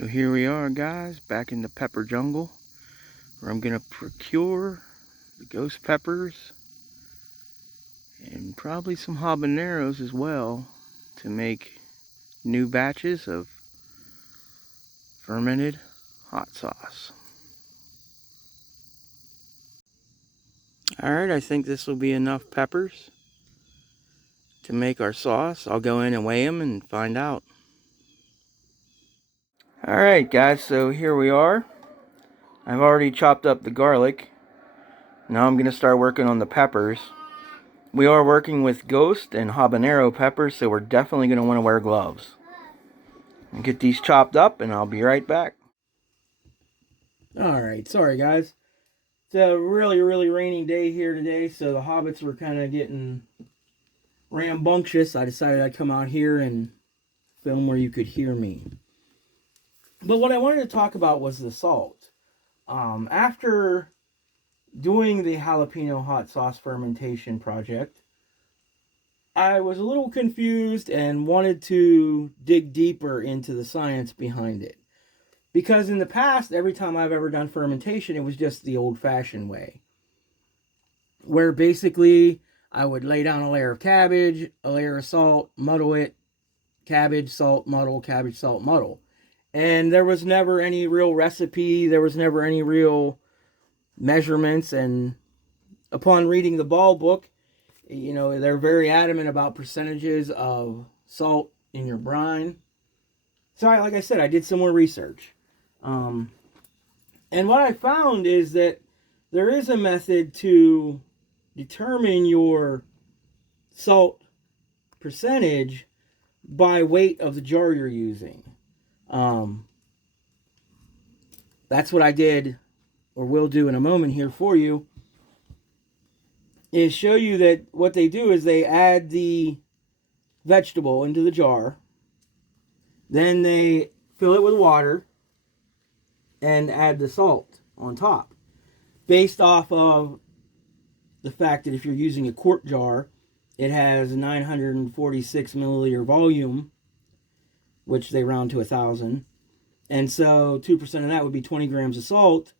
So here we are, guys, back in the pepper jungle, where I'm gonna procure the ghost peppers and probably some habaneros as well to make new batches of fermented hot sauce. Alright, I think this will be enough peppers to make our sauce. I'll go in and weigh them and find out. Alright guys, so here we are. I've already chopped up the garlic. Now I'm going to start working on the peppers. We are working with ghost and habanero peppers, so we're definitely going to want to wear gloves. I'll get these chopped up and I'll be right back. Alright, sorry guys. It's a really rainy day here today, so the hobbits were kind of getting rambunctious. I decided I'd come out here and film where you could hear me. But what I wanted to talk about was the salt. After doing the jalapeno hot sauce fermentation project, I was a little confused and wanted to dig deeper into the science behind it. Because in the past, every time I've ever done fermentation, it was just the old-fashioned way. Where basically, I would lay down a layer of cabbage, a layer of salt, muddle it, cabbage, salt, muddle, cabbage, salt, muddle. And there was never any real recipe, there was never any real measurements, and upon reading the Ball book, you know, they're very adamant about percentages of salt in your brine. So like I said, I did some more research. And what I found is that there is a method to determine your salt percentage by weight of the jar you're using. That's what I did, or will do in a moment here for you, is show you that what they do is they add the vegetable into the jar, then they fill it with water and add the salt on top, based off of the fact that if you're using a quart jar, it has 946 milliliter volume, which they round to 1,000. And so 2% of that would be 20 grams of salt.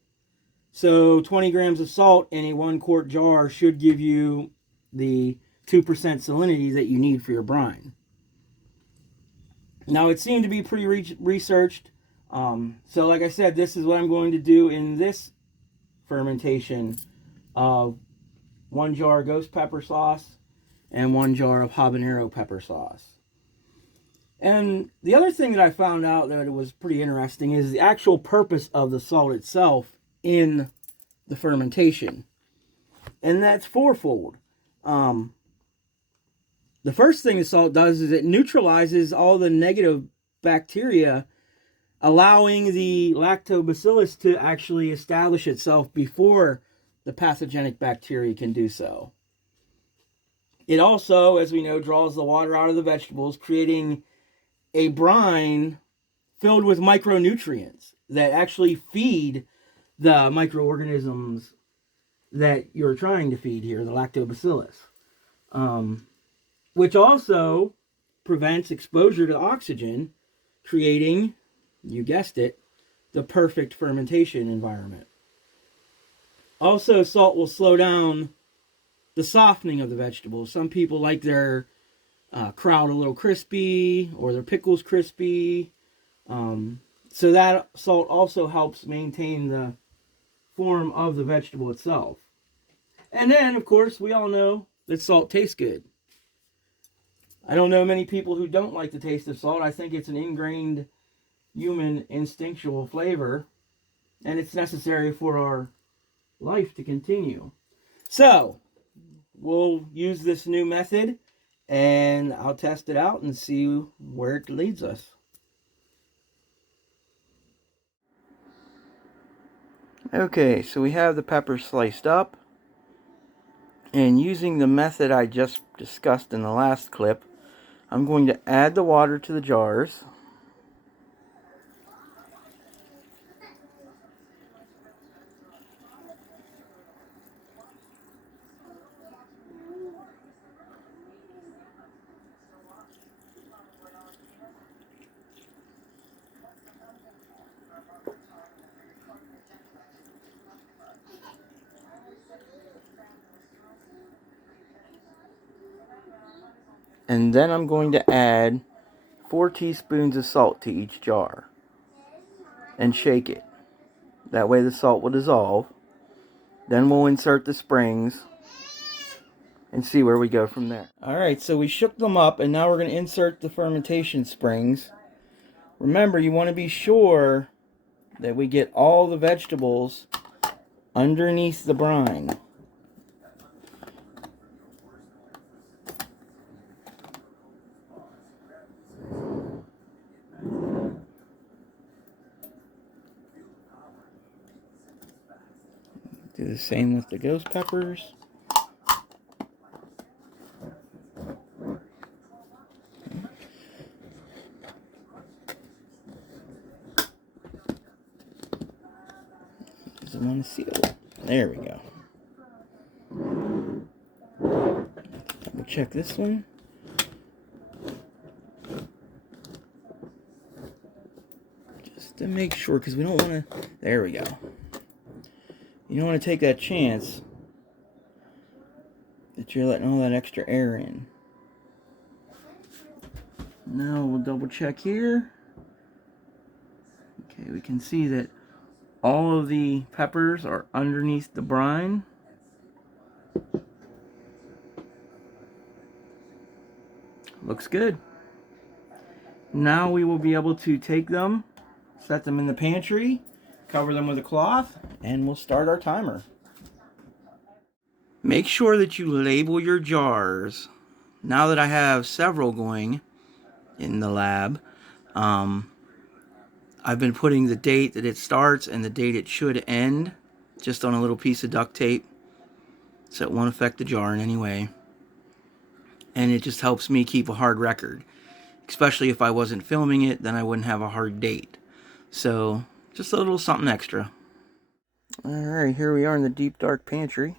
So 20 grams of salt in a 1 quart jar should give you the 2% salinity that you need for your brine. Now, it seemed to be pretty researched. So like I said, this is what I'm going to do in this fermentation of 1 jar of ghost pepper sauce and 1 jar of habanero pepper sauce. And the other thing that I found out that it was pretty interesting is the actual purpose of the salt itself in the fermentation. And that's fourfold. The first thing the salt does is it neutralizes all the negative bacteria, allowing the lactobacillus to actually establish itself before the pathogenic bacteria can do so. It also, as we know, draws the water out of the vegetables, creating a brine filled with micronutrients that actually feed the microorganisms that you're trying to feed here, the lactobacillus, which also prevents exposure to oxygen, creating, you guessed it, the perfect fermentation environment. Also, salt will slow down the softening of the vegetables. Some people like their kraut a little crispy, or their pickles crispy. So that salt also helps maintain the form of the vegetable itself. And then, of course, we all know that salt tastes good. I don't know many people who don't like the taste of salt. I think it's an ingrained human instinctual flavor, and it's necessary for our life to continue. So, we'll use this new method, and I'll test it out and see where it leads us. Okay, so we have the peppers sliced up, and using the method I just discussed in the last clip, I'm going to add the water to the jars. And then I'm going to add 4 teaspoons of salt to each jar and shake it. That way the salt will dissolve. Then we'll insert the springs and see where we go from there. Alright, so we shook them up and now we're going to insert the fermentation springs. Remember, you want to be sure that we get all the vegetables underneath the brine. Do the same with the ghost peppers. Doesn't want to seal. There we go. Double check this one. Just to make sure, because we don't want to. There we go. You don't want to take that chance that you're letting all that extra air in. Now we'll double check here. Okay, we can see that all of the peppers are underneath the brine. Looks good. Now we will be able to take them, set them in the pantry, cover them with a cloth, and we'll start our timer. Make sure that you label your jars. Now that I have several going in the lab, I've been putting the date that it starts and the date it should end just on a little piece of duct tape so it won't affect the jar in any way. And it just helps me keep a hard record. Especially if I wasn't filming it, then I wouldn't have a hard date. So, just a little something extra. Alright, here we are in the deep dark pantry.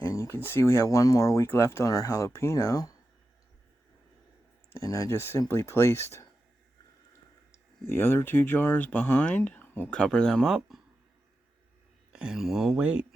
And you can see we have one more week left on our jalapeno. And I just simply placed the other 2 jars behind. We'll cover them up. And we'll wait.